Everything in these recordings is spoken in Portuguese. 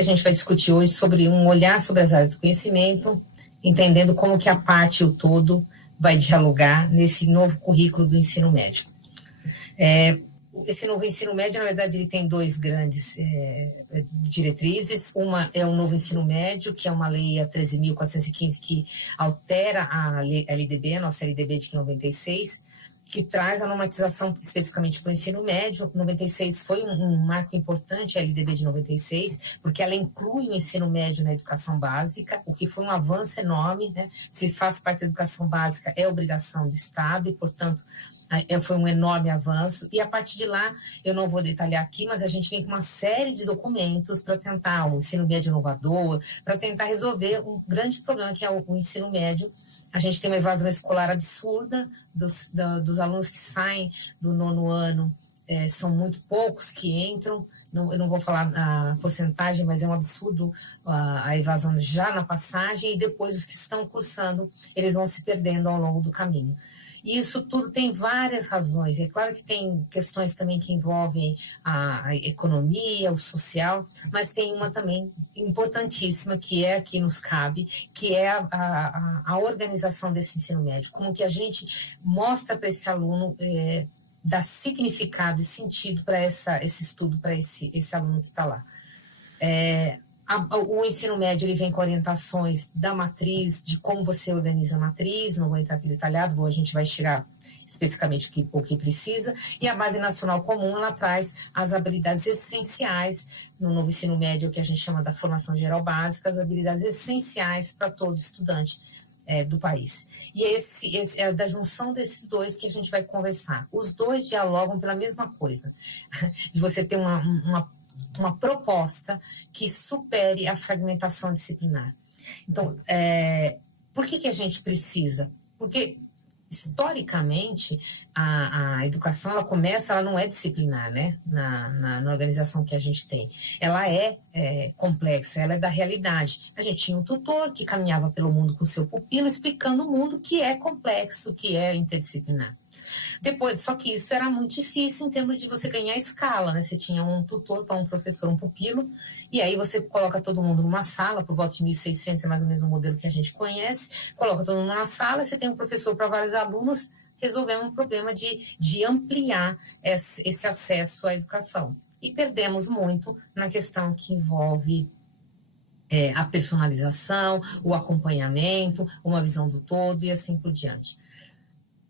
A gente vai discutir hoje sobre um olhar sobre as áreas do conhecimento, entendendo como que a parte e o todo vai dialogar nesse novo currículo do ensino médio. Esse novo ensino médio, na verdade, ele tem dois grandes diretrizes. Uma é o novo ensino médio, que é uma lei 13.415, que altera a LDB, a nossa LDB de 96, que traz a normatização especificamente para o ensino médio. 96 foi um marco importante, a LDB de 96, porque ela inclui o ensino médio na educação básica, o que foi um avanço enorme, né? Se faz parte da educação básica, é obrigação do Estado e, portanto, foi um enorme avanço. E a partir de lá, eu não vou detalhar aqui, mas a gente vem com uma série de documentos para tentar, o ensino médio inovador, para tentar resolver um grande problema que é o ensino médio. A gente tem uma evasão escolar absurda dos alunos que saem do 9º ano, são muito poucos que entram, eu não vou falar a porcentagem, mas é um absurdo a evasão já na passagem, e depois os que estão cursando, eles vão se perdendo ao longo do caminho. E isso tudo tem várias razões. É claro que tem questões também que envolvem a economia, o social, mas tem uma também importantíssima, que é a que nos cabe, que é a organização desse ensino médio. Como que a gente mostra para esse aluno, dá significado e sentido para esse estudo, para esse aluno que está lá. O ensino médio ele vem com orientações da matriz, de como você organiza a matriz, não vou entrar aqui detalhado, a gente vai chegar especificamente o que precisa, e a Base Nacional Comum, ela traz as habilidades essenciais no novo ensino médio, que a gente chama da formação geral básica, as habilidades essenciais para todo estudante do país. E é da junção desses dois que a gente vai conversar. Os dois dialogam pela mesma coisa, de você ter uma proposta que supere a fragmentação disciplinar. Então, por que a gente precisa? Porque, historicamente, a educação, ela não é disciplinar, né? Na organização que a gente tem. Ela é complexa, ela é da realidade. A gente tinha um tutor que caminhava pelo mundo com seu pupilo, explicando o mundo que é complexo, que é interdisciplinar. Depois, só que isso era muito difícil em termos de você ganhar escala, né? Você tinha um tutor para um professor, um pupilo, e aí você coloca todo mundo numa sala, por volta de 1.600, é mais ou menos o modelo que a gente conhece, coloca todo mundo na sala, você tem um professor para vários alunos, resolvendo um problema de ampliar esse acesso à educação. E perdemos muito na questão que envolve a personalização, o acompanhamento, uma visão do todo e assim por diante.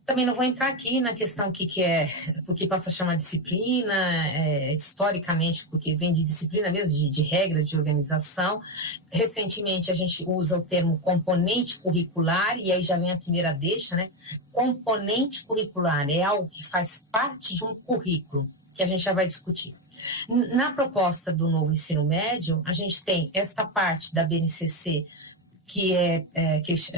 Também não vou entrar aqui na questão porque passa a chamar disciplina, historicamente, porque vem de disciplina mesmo, de regras de organização. Recentemente, a gente usa o termo componente curricular, e aí já vem a primeira deixa, né? Componente curricular é algo que faz parte de um currículo, que a gente já vai discutir. Na proposta do novo ensino médio, a gente tem esta parte da BNCC, que é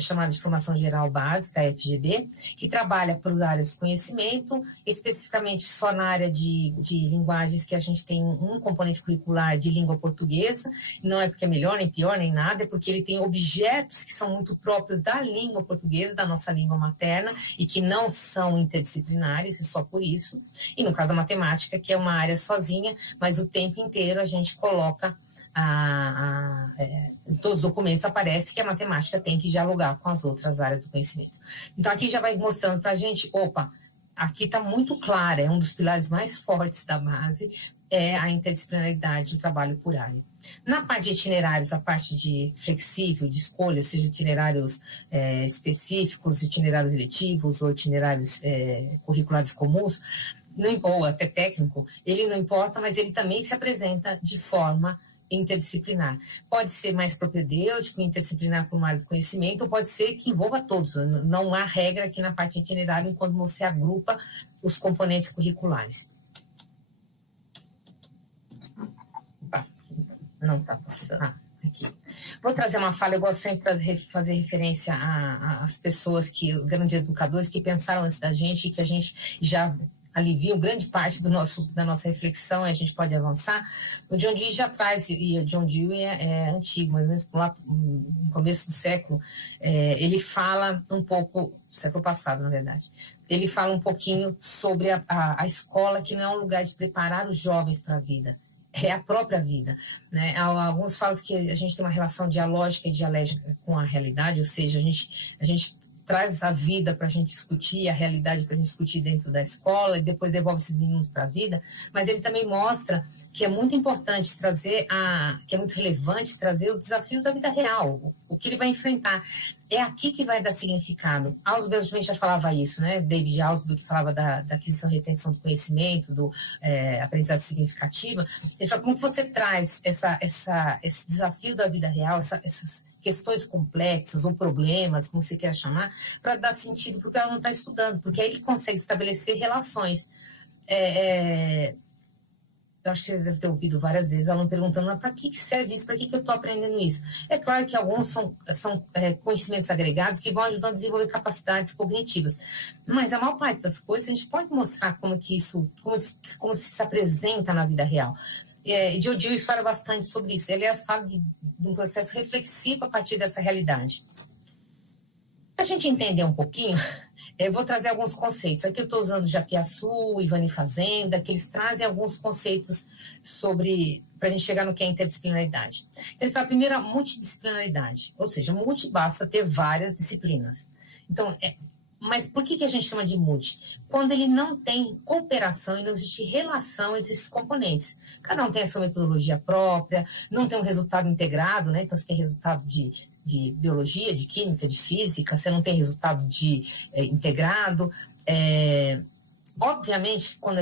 chamada de Formação Geral Básica, a FGB, que trabalha por áreas de conhecimento, especificamente só na área de linguagens, que a gente tem um componente curricular de língua portuguesa, não é porque é melhor, nem pior, nem nada, é porque ele tem objetos que são muito próprios da língua portuguesa, da nossa língua materna, e que não são interdisciplinares, e só por isso. E no caso da matemática, que é uma área sozinha, mas o tempo inteiro a gente coloca em todos os documentos aparece que a matemática tem que dialogar com as outras áreas do conhecimento. Então, aqui já vai mostrando para a gente, aqui está muito clara, é um dos pilares mais fortes da base, é a interdisciplinaridade do trabalho por área. Na parte de itinerários, a parte de flexível, de escolha, seja itinerários específicos, itinerários eletivos ou itinerários curriculares comuns, ou até técnico, ele não importa, mas ele também se apresenta de forma interdisciplinar. Pode ser mais propedêutico, interdisciplinar por uma área de conhecimento, ou pode ser que envolva todos. Não há regra aqui na parte itinerária enquanto você agrupa os componentes curriculares. Não está passando. Aqui. Vou trazer uma fala, eu gosto sempre para fazer referência às pessoas, grandes educadores que pensaram antes da gente e que a gente já aliviam grande parte da nossa reflexão, e a gente pode avançar. O John Dewey já traz, e o John Dewey é antigo, mas lá no começo do século, ele fala um pouco, século passado, na verdade, ele fala um pouquinho sobre a escola, que não é um lugar de preparar os jovens para a vida, é a própria vida, né? Alguns falam que a gente tem uma relação dialógica e dialética com a realidade, ou seja, a gente traz a vida para a gente discutir, a realidade para a gente discutir dentro da escola e depois devolve esses meninos para a vida, mas ele também mostra que é muito importante trazer, que é muito relevante trazer os desafios da vida real, o que ele vai enfrentar. É aqui que vai dar significado. Ausubel também já falava isso, né? David Ausubel, que falava da aquisição e retenção do conhecimento, do aprendizagem significativa. Ele fala como que você traz esse desafio da vida real, essas questões complexas ou problemas, como você queira chamar, para dar sentido para o que ela não está estudando, porque aí ele consegue estabelecer relações. Eu acho que você deve ter ouvido várias vezes aluno perguntando, mas para que serve isso? Para que eu estou aprendendo isso? É claro que alguns são conhecimentos agregados que vão ajudando a desenvolver capacidades cognitivas, mas a maior parte das coisas a gente pode mostrar como se apresenta na vida real. Joe Dewey fala bastante sobre isso. Ele, aliás, fala de um processo reflexivo a partir dessa realidade. Para a gente entender um pouquinho, eu vou trazer alguns conceitos. Aqui eu estou usando Japiaçu, Ivani Fazenda, que eles trazem alguns conceitos para a gente chegar no que é interdisciplinaridade. Então, ele fala primeiro a multidisciplinaridade, ou seja, multi basta ter várias disciplinas. Então, mas por que a gente chama de multi? Quando ele não tem cooperação e não existe relação entre esses componentes. Cada um tem a sua metodologia própria, não tem um resultado integrado, né? Então, você tem resultado de biologia, de química, de física, você não tem resultado integrado. Obviamente, quando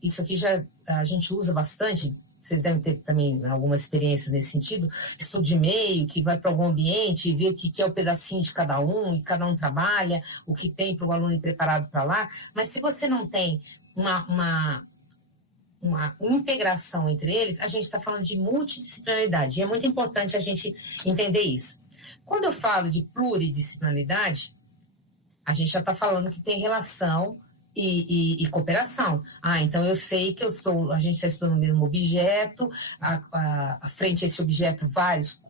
isso aqui a gente usa bastante, vocês devem ter também algumas experiências nesse sentido, estudo de meio, que vai para algum ambiente e vê o que é o pedacinho de cada um, e cada um trabalha, o que tem para o aluno ir preparado para lá, mas se você não tem uma integração entre eles, a gente está falando de multidisciplinaridade, e é muito importante a gente entender isso. Quando eu falo de pluridisciplinaridade, a gente já está falando que tem relação e cooperação. Então eu sei que a gente está estudando o mesmo objeto, frente a esse objeto, vários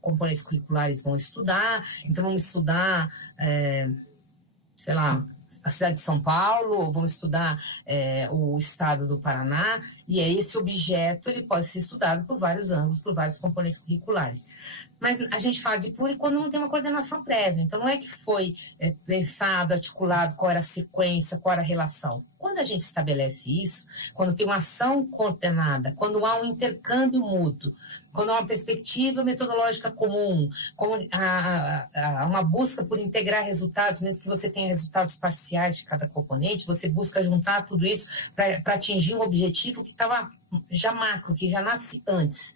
componentes curriculares vão estudar, então vamos estudar, sei lá, a cidade de São Paulo, vamos estudar o estado do Paraná, e aí esse objeto ele pode ser estudado por vários ângulos, por vários componentes curriculares. Mas a gente fala de pluri quando não tem uma coordenação prévia, então não é que foi pensado, articulado, qual era a sequência, qual era a relação. Quando a gente estabelece isso, quando tem uma ação coordenada, quando há um intercâmbio mútuo, quando há uma perspectiva metodológica comum, há uma busca por integrar resultados, mesmo que você tenha resultados parciais de cada componente, você busca juntar tudo isso para atingir um objetivo que estava já macro, que já nasce antes.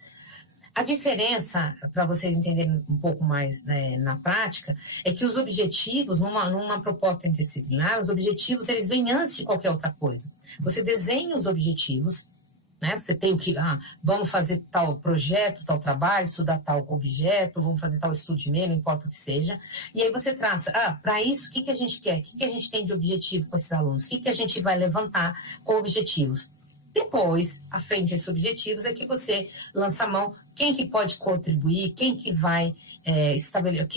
A diferença, para vocês entenderem um pouco mais, né, na prática, é que os objetivos, numa proposta interdisciplinar, os objetivos eles vêm antes de qualquer outra coisa. Você desenha os objetivos, né? Você tem o que, vamos fazer tal projeto, tal trabalho, estudar tal objeto, vamos fazer tal estudo de meio, não importa o que seja. E aí você traça, para isso, o que a gente quer? O que a gente tem de objetivo com esses alunos? O que a gente vai levantar com objetivos? Depois, à frente desses objetivos, é que você lança a mão, quem que pode contribuir, quem que vai estabelecer,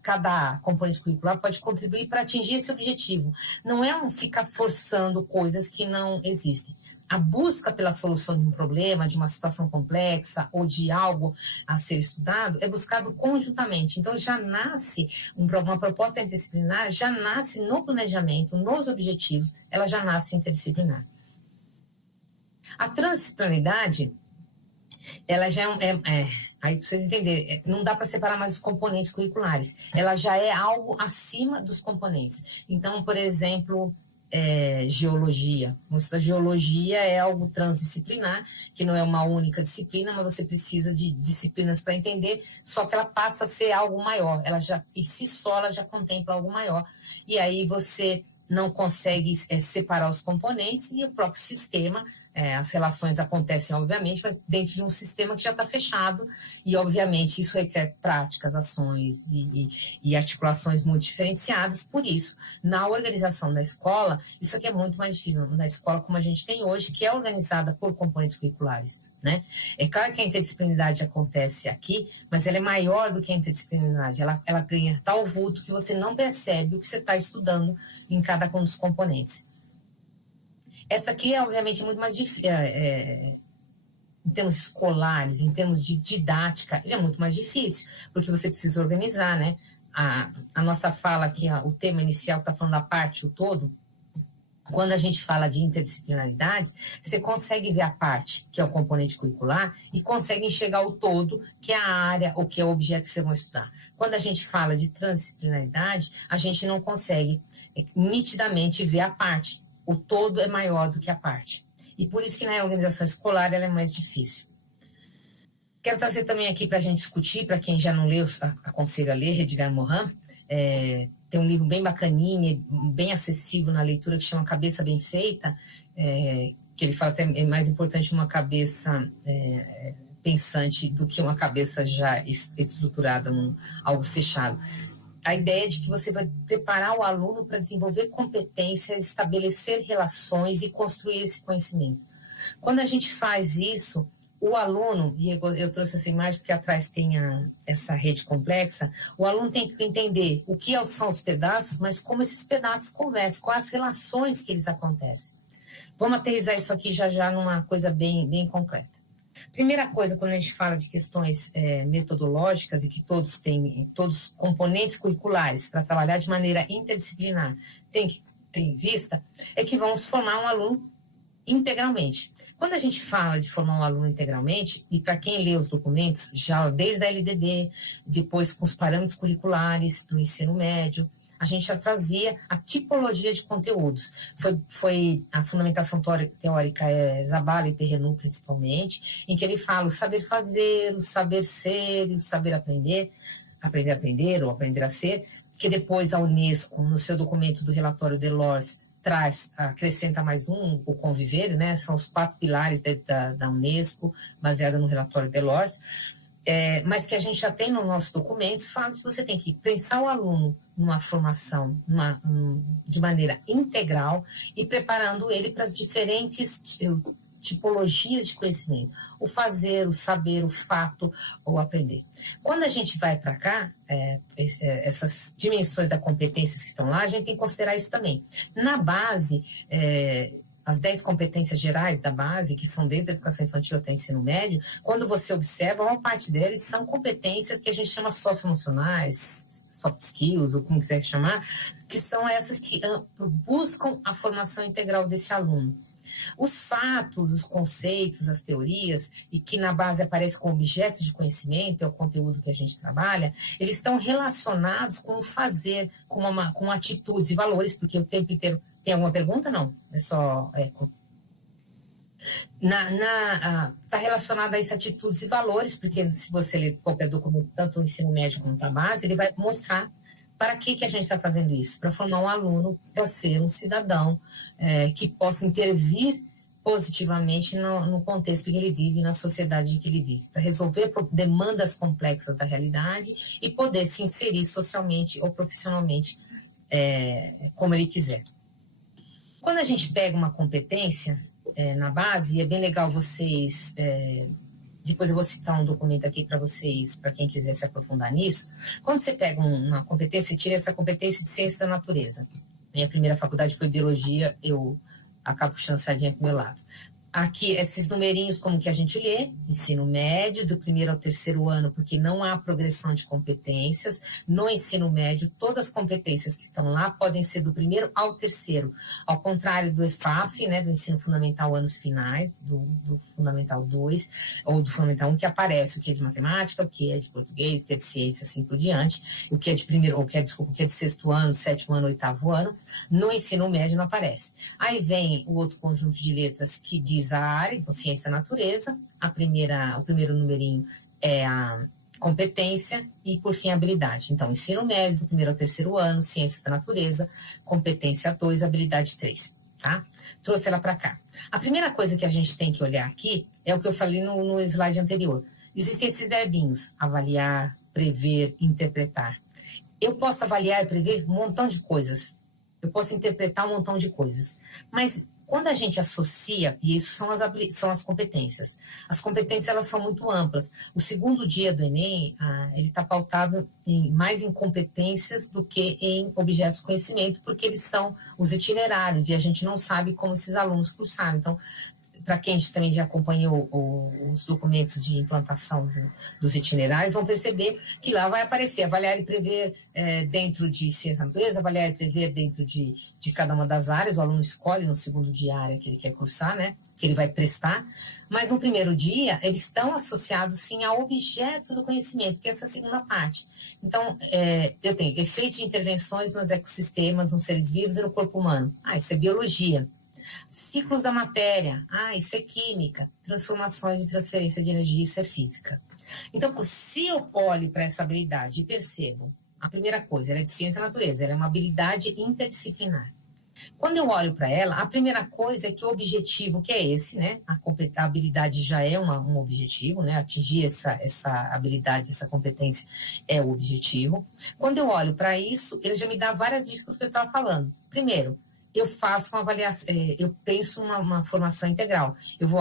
cada componente curricular pode contribuir para atingir esse objetivo. Não é ficar forçando coisas que não existem. A busca pela solução de um problema, de uma situação complexa ou de algo a ser estudado é buscado conjuntamente. Então, já nasce uma proposta interdisciplinar, já nasce no planejamento, nos objetivos, ela já nasce interdisciplinar. A transdisciplinaridade, ela já aí para vocês entenderem, não dá para separar mais os componentes curriculares, ela já é algo acima dos componentes. Então, por exemplo, geologia. A geologia é algo transdisciplinar, que não é uma única disciplina, mas você precisa de disciplinas para entender, só que ela passa a ser algo maior, e se só ela já contempla algo maior, e aí você não consegue separar os componentes e o próprio sistema. As relações acontecem, obviamente, mas dentro de um sistema que já está fechado, e, obviamente, isso requer práticas, ações e articulações muito diferenciadas. Por isso, na organização da escola, isso aqui é muito mais difícil na escola como a gente tem hoje, que é organizada por componentes curriculares, né? É claro que a interdisciplinaridade acontece aqui, mas ela é maior do que a interdisciplinaridade. Ela ganha tal vulto que você não percebe o que você está estudando em cada um dos componentes. Essa aqui é, obviamente, muito mais difícil. em termos escolares, em termos de didática, ele é muito mais difícil, porque você precisa organizar, né? A nossa fala aqui, o tema inicial que está falando da parte, o todo, quando a gente fala de interdisciplinaridade, você consegue ver a parte, que é o componente curricular, e consegue enxergar o todo, que é a área, ou que é o objeto que você vai estudar. Quando a gente fala de transdisciplinaridade, a gente não consegue nitidamente ver a parte. O todo é maior do que a parte. E por isso que na organização escolar ela é mais difícil. Quero trazer também aqui para a gente discutir, para quem já não leu, aconselho a ler, Edgar Morin, tem um livro bem bacaninha, bem acessível na leitura, que chama Cabeça Bem Feita, que ele fala até é mais importante uma cabeça pensante do que uma cabeça já estruturada, algo fechado. A ideia é de que você vai preparar o aluno para desenvolver competências, estabelecer relações e construir esse conhecimento. Quando a gente faz isso, o aluno, e eu trouxe essa imagem porque atrás tem essa rede complexa, o aluno tem que entender o que são os pedaços, mas como esses pedaços conversam, quais as relações que eles acontecem. Vamos aterrissar isso aqui já numa coisa bem concreta. Primeira coisa, quando a gente fala de questões metodológicas e que todos os componentes curriculares para trabalhar de maneira interdisciplinar tem que ter em vista, é que vamos formar um aluno integralmente. Quando a gente fala de formar um aluno integralmente, e para quem lê os documentos, já desde a LDB, depois com os parâmetros curriculares do ensino médio, a gente já trazia a tipologia de conteúdos. Foi a fundamentação teórica Zabala e Perrenu, principalmente, em que ele fala o saber fazer, o saber ser e o saber aprender a aprender ou aprender a ser, que depois a Unesco, no seu documento do relatório Delors, acrescenta mais o conviver, né? São os 4 pilares da Unesco, baseado no relatório Delors, mas que a gente já tem nos nossos documentos, fala que você tem que pensar o aluno numa formação de maneira integral e preparando ele para as diferentes tipologias de conhecimento, o fazer, o saber, o fato, ou aprender. Quando a gente vai para cá, essas dimensões da competências que estão lá, a gente tem que considerar isso também. Na base, as 10 competências gerais da base, que são desde a educação infantil até o ensino médio, quando você observa, uma parte deles são competências que a gente chama socioemocionais, soft skills, ou como quiser chamar, que são essas que buscam a formação integral desse aluno. Os fatos, os conceitos, as teorias, e que na base aparecem como objetos de conhecimento, é o conteúdo que a gente trabalha, eles estão relacionados com o fazer, com atitudes e valores, porque o tempo inteiro... Tem alguma pergunta? Não, é só... Está relacionado a essas atitudes e valores, porque se você ler qualquer documento, tanto o ensino médio como a base, ele vai mostrar para que a gente está fazendo isso? Para formar um aluno, para ser um cidadão que possa intervir positivamente no contexto que ele vive, na sociedade que ele vive, para resolver demandas complexas da realidade e poder se inserir socialmente ou profissionalmente como ele quiser. Quando a gente pega uma competência na base, é bem legal vocês... depois eu vou citar um documento aqui para vocês, para quem quiser se aprofundar nisso. Quando você pega uma competência, você tira essa competência de ciência da natureza. Minha primeira faculdade foi biologia, eu acabo puxando a sardinha para o meu lado. Aqui, esses numerinhos, como que a gente lê, ensino médio, do 1º ao 3º ano, porque não há progressão de competências. No ensino médio, todas as competências que estão lá podem ser do 1º ao 3º, ao contrário do EFAF, né, do ensino fundamental anos finais, do fundamental 2, ou do fundamental 1, que aparece o que é de matemática, o que é de português, o que é de ciência, assim por diante, o que é de primeiro, o que é de 6º ano, 7º ano, 8º ano. No ensino médio não aparece. Aí vem o outro conjunto de letras que diz a área, então ciência e natureza, o primeiro numerinho é a competência e, por fim, a habilidade. Então, ensino médio, do 1º ao 3º ano, ciências da natureza, competência 2, habilidade 3, tá? Trouxe ela para cá. A primeira coisa que a gente tem que olhar aqui é o que eu falei no slide anterior. Existem esses verbinhos, avaliar, prever, interpretar. Eu posso avaliar e prever um montão de coisas. Eu posso interpretar um montão de coisas. Mas quando a gente associa, e isso são as competências. As competências, elas são muito amplas. O segundo dia do Enem, ele está pautado mais em competências do que em objetos de conhecimento, porque eles são os itinerários, e a gente não sabe como esses alunos cursaram. Então, para quem também já acompanhou os documentos de implantação dos itinerários, vão perceber que lá vai aparecer avaliar e prever dentro de ciência da natureza, avaliar e prever dentro de cada uma das áreas, o aluno escolhe no segundo dia a área que ele quer cursar, né? Que ele vai prestar, mas no primeiro dia eles estão associados sim a objetos do conhecimento, que é essa segunda parte. Então, eu tenho efeitos de intervenções nos ecossistemas, nos seres vivos e no corpo humano. Isso é biologia. Ciclos da matéria, isso é química. Transformações e transferência de energia, isso é física. Então, se eu olho para essa habilidade e percebo, a primeira coisa, ela é de ciência da natureza, ela é uma habilidade interdisciplinar. Quando eu olho para ela, a primeira coisa é que o objetivo, que é esse, né? A habilidade já é um objetivo, né? Atingir essa habilidade, essa competência é o objetivo. Quando eu olho para isso, ele já me dá várias dicas do que eu estava falando. Primeiro, eu faço uma avaliação, eu penso uma formação integral. Eu vou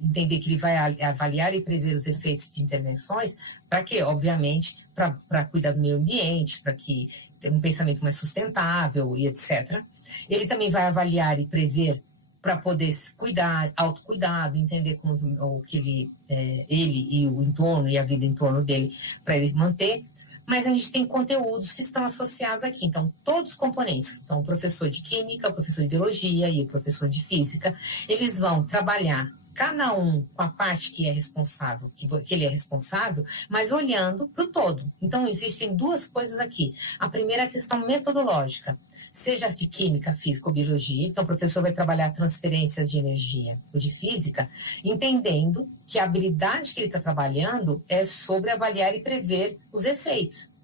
entender que ele vai avaliar e prever os efeitos de intervenções, para quê? Obviamente, para cuidar do meio ambiente, para que tenha um pensamento mais sustentável e etc. Ele também vai avaliar e prever para poder cuidar, autocuidado, entender como o que ele e o entorno e a vida em torno dele, para ele manter. Mas a gente tem conteúdos que estão associados aqui. Então, todos os componentes, então o professor de química, o professor de biologia e o professor de física, eles vão trabalhar cada um com a parte que é responsável, que ele é responsável, mas olhando para o todo. Então, existem duas coisas aqui. A primeira é a questão metodológica, seja de química, física ou biologia. Então, o professor vai trabalhar transferências de energia ou de física, entendendo que a habilidade que ele está trabalhando é sobre avaliar e prever os efeitos.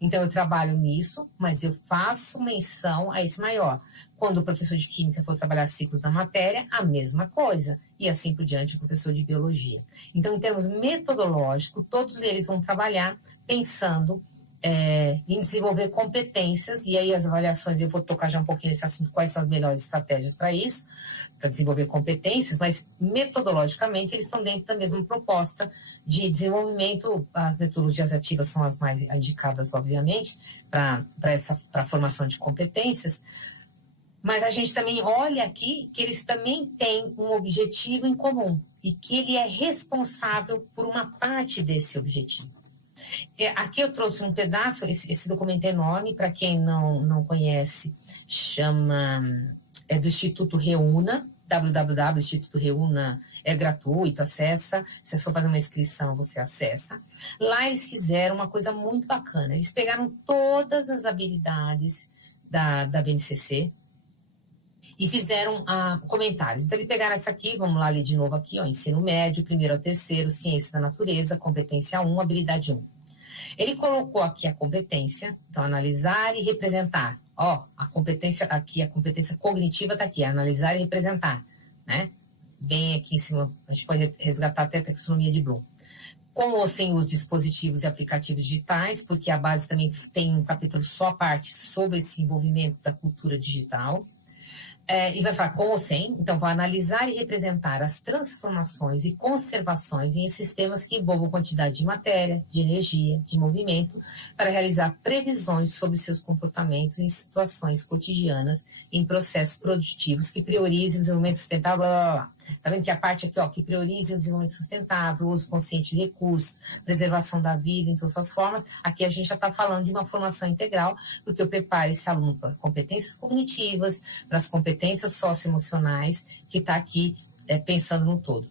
Então, eu trabalho nisso, mas eu faço menção a esse maior. Quando o professor de química for trabalhar ciclos da matéria, a mesma coisa. E assim por diante, o professor de biologia. Então, em termos metodológicos, todos eles vão trabalhar pensando em desenvolver competências, e aí as avaliações, eu vou tocar já um pouquinho nesse assunto, quais são as melhores estratégias para isso, para desenvolver competências, mas metodologicamente eles estão dentro da mesma proposta de desenvolvimento. As metodologias ativas são as mais indicadas, obviamente, para a formação de competências, mas a gente também olha aqui que eles também têm um objetivo em comum e que ele é responsável por uma parte desse objetivo. Aqui eu trouxe um pedaço, esse documento é enorme, para quem não conhece, é do Instituto Reúna, www, Instituto Reúna, é gratuito, acessa, se é só fazer uma inscrição, você acessa. Lá eles fizeram uma coisa muito bacana, eles pegaram todas as habilidades da BNCC e fizeram comentários. Então, eles pegaram essa aqui, vamos lá ler de novo aqui, ensino médio, 1º ao 3º, ciência da natureza, competência 1, habilidade 1. Ele colocou aqui a competência, então, analisar e representar. A competência aqui, a competência cognitiva está aqui, analisar e representar, né? Bem aqui em cima, a gente pode resgatar até a taxonomia de Bloom. Com ou sem os dispositivos e aplicativos digitais, porque a base também tem um capítulo só à parte sobre esse envolvimento da cultura digital. E vai falar com ou sem, então vai analisar e representar as transformações e conservações em sistemas que envolvam quantidade de matéria, de energia, de movimento, para realizar previsões sobre seus comportamentos em situações cotidianas, em processos produtivos que priorizem o desenvolvimento sustentável, blá, blá, blá. Tá vendo que a parte aqui, que prioriza o desenvolvimento sustentável, o uso consciente de recursos, preservação da vida em todas suas formas, aqui a gente já está falando de uma formação integral, porque eu preparo esse aluno para competências cognitivas, para as competências socioemocionais, que está aqui pensando no todo.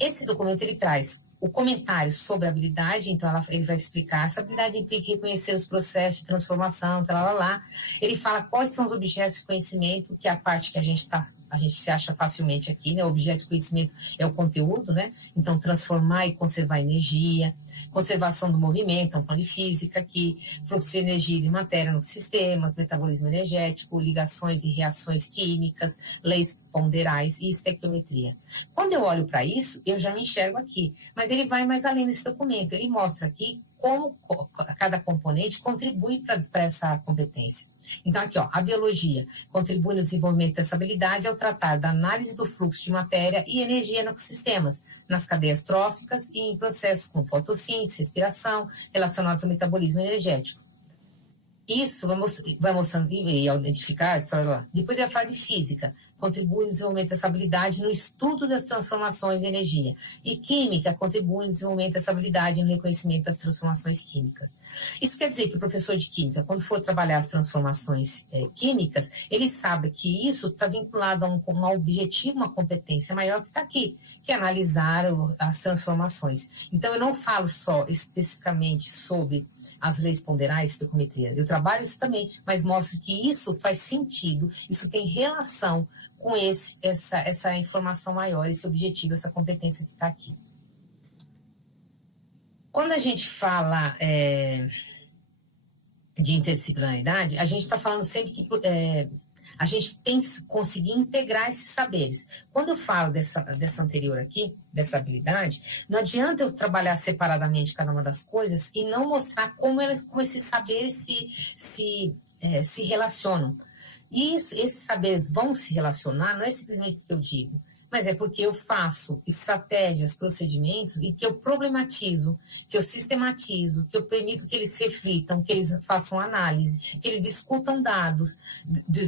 Esse documento, ele traz o comentário sobre a habilidade, então ele vai explicar, essa habilidade implica reconhecer os processos de transformação, ele fala quais são os objetos de conhecimento, que é a parte que a gente se acha facilmente aqui, né? O objeto de conhecimento é o conteúdo, né? Então, transformar e conservar energia, conservação do movimento, então, falando de física aqui, fluxo de energia e de matéria nos sistemas, metabolismo energético, ligações e reações químicas, leis ponderais e estequiometria. Quando eu olho para isso, eu já me enxergo aqui, mas ele vai mais além nesse documento, ele mostra aqui como cada componente contribui para essa competência. Então, aqui, a biologia contribui no desenvolvimento dessa habilidade ao tratar da análise do fluxo de matéria e energia nos ecossistemas, nas cadeias tróficas e em processos como fotossíntese, respiração, relacionados ao metabolismo energético. Isso vai mostrando e identificar a história lá. Depois ele vai falar de física, contribui no desenvolvimento dessa habilidade no estudo das transformações de energia. E química contribui no desenvolvimento dessa habilidade no reconhecimento das transformações químicas. Isso quer dizer que o professor de química, quando for trabalhar as transformações químicas, ele sabe que isso está vinculado a um objetivo, uma competência maior que está aqui, que é analisar as transformações. Então, eu não falo só especificamente sobre as leis ponderais de estequiometria. Eu trabalho isso também, mas mostro que isso faz sentido, isso tem relação com essa informação maior, esse objetivo, essa competência que está aqui. Quando a gente fala de interdisciplinaridade, a gente está falando sempre que a gente tem que conseguir integrar esses saberes. Quando eu falo dessa anterior aqui, dessa habilidade, não adianta eu trabalhar separadamente cada uma das coisas e não mostrar como esses saberes se relacionam. E esses saberes vão se relacionar, não é simplesmente o que eu digo, mas é porque eu faço estratégias, procedimentos e que eu problematizo, que eu sistematizo, que eu permito que eles reflitam, que eles façam análise, que eles discutam dados,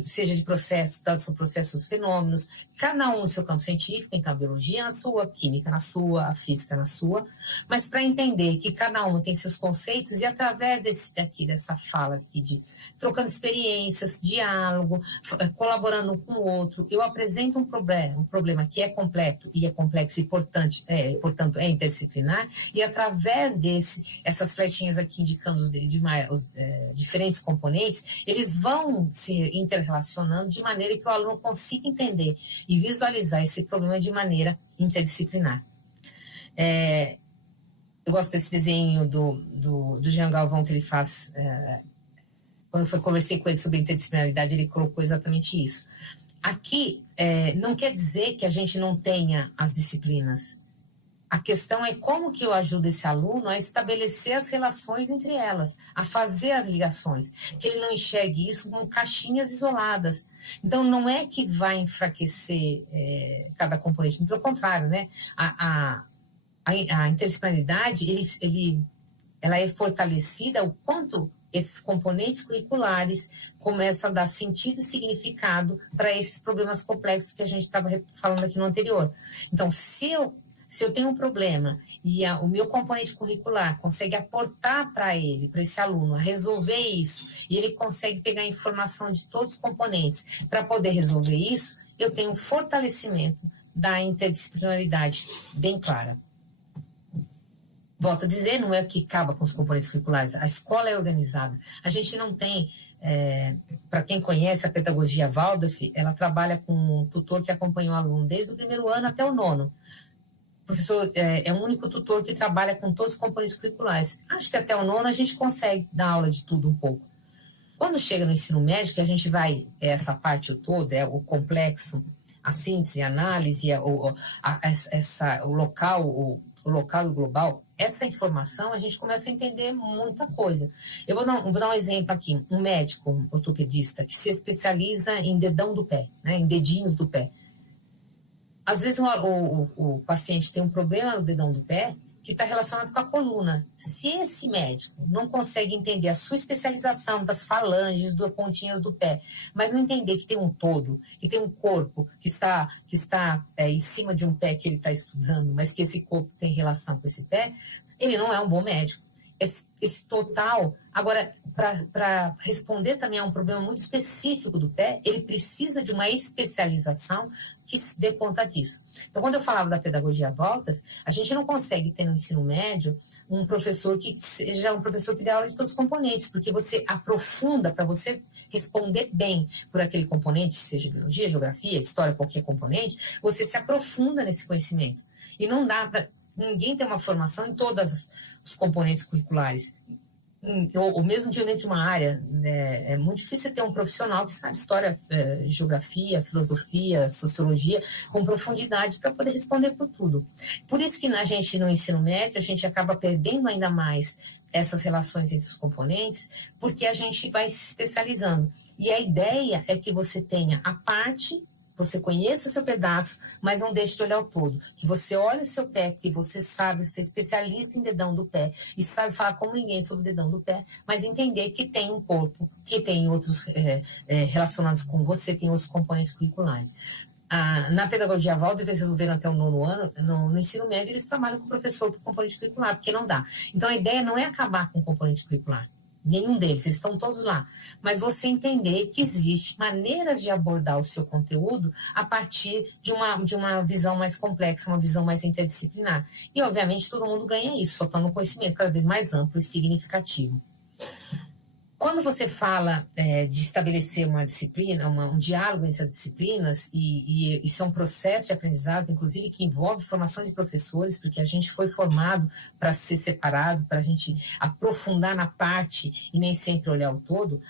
seja de processos, dados sobre processos, fenômenos, cada um no seu campo científico, então a biologia na sua, a química na sua, a física na sua, mas para entender que cada um tem seus conceitos e através dessa fala aqui de trocando experiências, diálogo, colaborando com o outro, eu apresento um problema que é completo e é complexo e, portanto, é interdisciplinar, e através essas flechinhas aqui indicando os diferentes componentes, eles vão se interrelacionando de maneira que o aluno consiga entender e visualizar esse problema de maneira interdisciplinar. Eu gosto desse desenho do Jean Galvão que ele faz. Quando eu conversei com ele sobre interdisciplinaridade, ele colocou exatamente isso. Aqui, não quer dizer que a gente não tenha as disciplinas. A questão é como que eu ajudo esse aluno a estabelecer as relações entre elas, a fazer as ligações, que ele não enxergue isso como caixinhas isoladas. Então, não é que vai enfraquecer cada componente, pelo contrário, né? A interdisciplinaridade, ela é fortalecida o quanto esses componentes curriculares começam a dar sentido e significado para esses problemas complexos que a gente estava falando aqui no anterior. Então, se eu tenho um problema e o meu componente curricular consegue aportar para esse aluno, a resolver isso, e ele consegue pegar a informação de todos os componentes para poder resolver isso, eu tenho um fortalecimento da interdisciplinaridade bem clara. Volto a dizer, não é o que acaba com os componentes curriculares, a escola é organizada. A gente não tem, para quem conhece a pedagogia Waldorf, ela trabalha com um tutor que acompanha o aluno desde o primeiro ano até o nono. O professor é o único tutor que trabalha com todos os componentes curriculares. Acho que até o nono a gente consegue dar aula de tudo um pouco. Quando chega no ensino médio, que a gente vai, essa parte toda, o complexo, a síntese, a análise, o local e o global, essa informação a gente começa a entender muita coisa. Eu vou dar um exemplo aqui. Um médico, um ortopedista, que se especializa em dedão do pé, né, em dedinhos do pé. Às vezes o paciente tem um problema no dedão do pé que está relacionado com a coluna. Se esse médico não consegue entender a sua especialização das falanges, das pontinhas do pé, mas não entender que tem um todo, que tem um corpo que está em cima de um pé que ele está estudando, mas que esse corpo tem relação com esse pé, ele não é um bom médico. Esse total... Agora, para responder também a um problema muito específico do pé, ele precisa de uma especialização que se dê conta disso. Então, quando eu falava da pedagogia Waldorf, a gente não consegue ter no ensino médio um professor que seja um professor que dê aula de todos os componentes, porque você aprofunda para você responder bem por aquele componente, seja biologia, geografia, história, qualquer componente, você se aprofunda nesse conhecimento. E não dá para ninguém ter uma formação em todos os componentes curriculares. Ou mesmo dentro de uma área, né, é muito difícil ter um profissional que sabe história, geografia, filosofia, sociologia, com profundidade para poder responder por tudo. Por isso que a gente, no ensino médio, a gente acaba perdendo ainda mais essas relações entre os componentes, porque a gente vai se especializando. E a ideia é que você tenha a parte você conheça o seu pedaço, mas não deixe de olhar o todo. Que você olhe o seu pé, que você sabe, você é especialista em dedão do pé, e sabe falar como ninguém sobre o dedão do pé, mas entender que tem um corpo, que tem outros relacionados com você, tem outros componentes curriculares. Na pedagogia Waldorf, eles resolveram até o 9º ano, no ensino médio, eles trabalham com o professor por componente curricular, porque não dá. Então, a ideia não é acabar com o componente curricular. Nenhum deles, eles estão todos lá. Mas você entender que existe maneiras de abordar o seu conteúdo a partir de uma visão mais complexa, uma visão mais interdisciplinar. E, obviamente, todo mundo ganha isso, só torna o conhecimento cada vez mais amplo e significativo. Quando você fala de estabelecer uma disciplina, um diálogo entre as disciplinas, e isso é um processo de aprendizado, inclusive, que envolve formação de professores, porque a gente foi formado para ser separado, para a gente aprofundar na parte e nem sempre olhar o todo,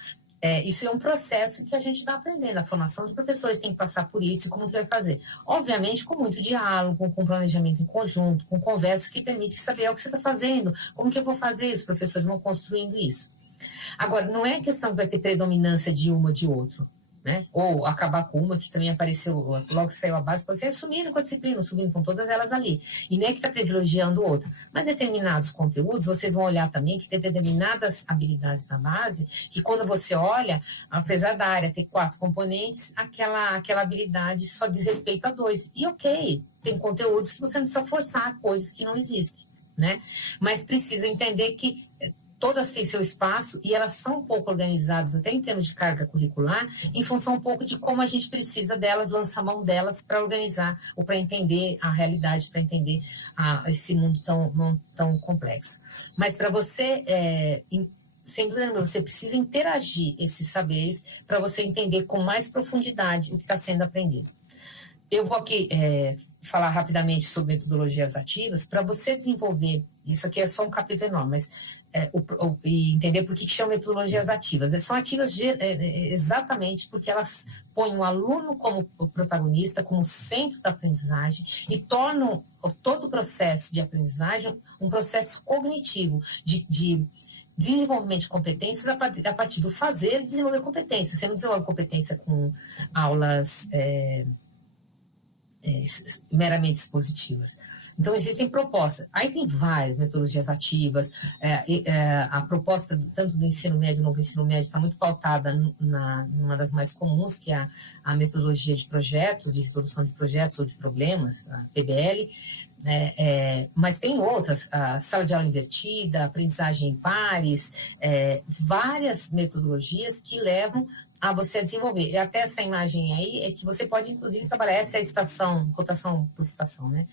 isso é um processo que a gente está aprendendo. A formação de professores tem que passar por isso, e como que vai fazer? Obviamente, com muito diálogo, com planejamento em conjunto, com conversa que permite saber o que você está fazendo, como que eu vou fazer, os professores vão construindo isso. Agora, não é questão que vai ter predominância de uma ou de outro, né? Ou acabar com uma, que também apareceu, logo que saiu a base, você sumindo com a disciplina, subindo com todas elas ali. E nem é que está privilegiando outra. Mas determinados conteúdos, vocês vão olhar também que tem determinadas habilidades na base, que quando você olha, apesar da área ter 4 componentes, aquela habilidade só diz respeito a 2. E ok, tem conteúdos que você não precisa forçar, coisas que não existem, né? Mas precisa entender que todas têm seu espaço e elas são um pouco organizadas, até em termos de carga curricular, em função um pouco de como a gente precisa delas, lançar mão delas para organizar ou para entender a realidade, para entender esse mundo tão complexo. Mas para você, sem dúvida nenhuma, você precisa interagir esses saberes para você entender com mais profundidade o que está sendo aprendido. Eu vou aqui falar rapidamente sobre metodologias ativas para você desenvolver. Isso aqui é só um capítulo enorme, mas e entender por que chama metodologias ativas. São ativas exatamente porque elas põem o aluno como protagonista, como centro da aprendizagem e tornam todo o processo de aprendizagem um processo cognitivo de desenvolvimento de competências a partir do fazer e desenvolver competências. Você não desenvolve competência com aulas meramente expositivas. Então, existem propostas. Aí tem várias metodologias ativas. A proposta, tanto do ensino médio, novo ensino médio, está muito pautada numa das mais comuns, que é a metodologia de projetos, de resolução de projetos ou de problemas, a PBL. Mas tem outras, a sala de aula invertida, aprendizagem em pares, várias metodologias que levam a você desenvolver. E até essa imagem aí é que você pode, inclusive, trabalhar, essa é a estação, rotação por estação, né?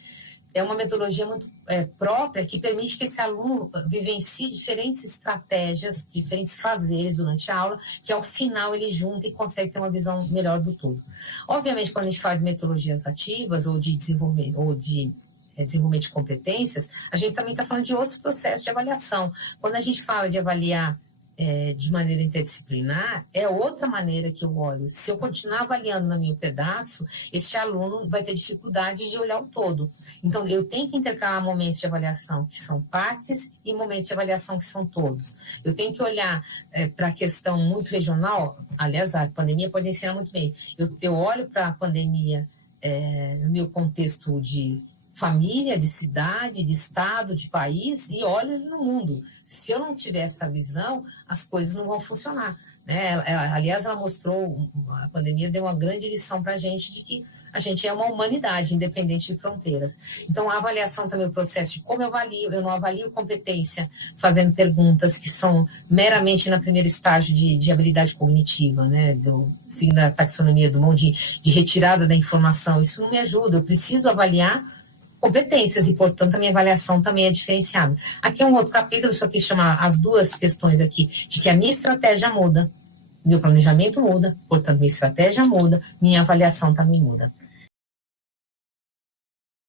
É uma metodologia muito própria que permite que esse aluno vivencie diferentes estratégias, diferentes fazeres durante a aula, que ao final ele junta e consegue ter uma visão melhor do todo. Obviamente, quando a gente fala de metodologias ativas ou de desenvolvimento, desenvolvimento de competências, a gente também está falando de outros processos de avaliação. Quando a gente fala de avaliar de maneira interdisciplinar, é outra maneira que eu olho. Se eu continuar avaliando no meu pedaço, esse aluno vai ter dificuldade de olhar o todo. Então, eu tenho que intercalar momentos de avaliação que são partes e momentos de avaliação que são todos. Eu tenho que olhar para a questão muito regional. Aliás, a pandemia pode ensinar muito bem. Eu olho para a pandemia no meu contexto de família, de cidade, de estado, de país, e olho no mundo. Se eu não tiver essa visão, as coisas não vão funcionar, né? Aliás, ela mostrou, a pandemia deu uma grande lição para a gente de que a gente é uma humanidade, independente de fronteiras. Então, a avaliação também, o processo de como eu avalio, eu não avalio competência fazendo perguntas que são meramente na primeiro estágio de habilidade cognitiva, né? Seguindo a taxonomia do Mondin, de retirada da informação. Isso não me ajuda, eu preciso avaliar competências e, portanto, a minha avaliação também é diferenciada. Aqui é um outro capítulo, isso aqui chama as duas questões aqui, de que a minha estratégia muda, meu planejamento muda, portanto, minha estratégia muda, minha avaliação também muda.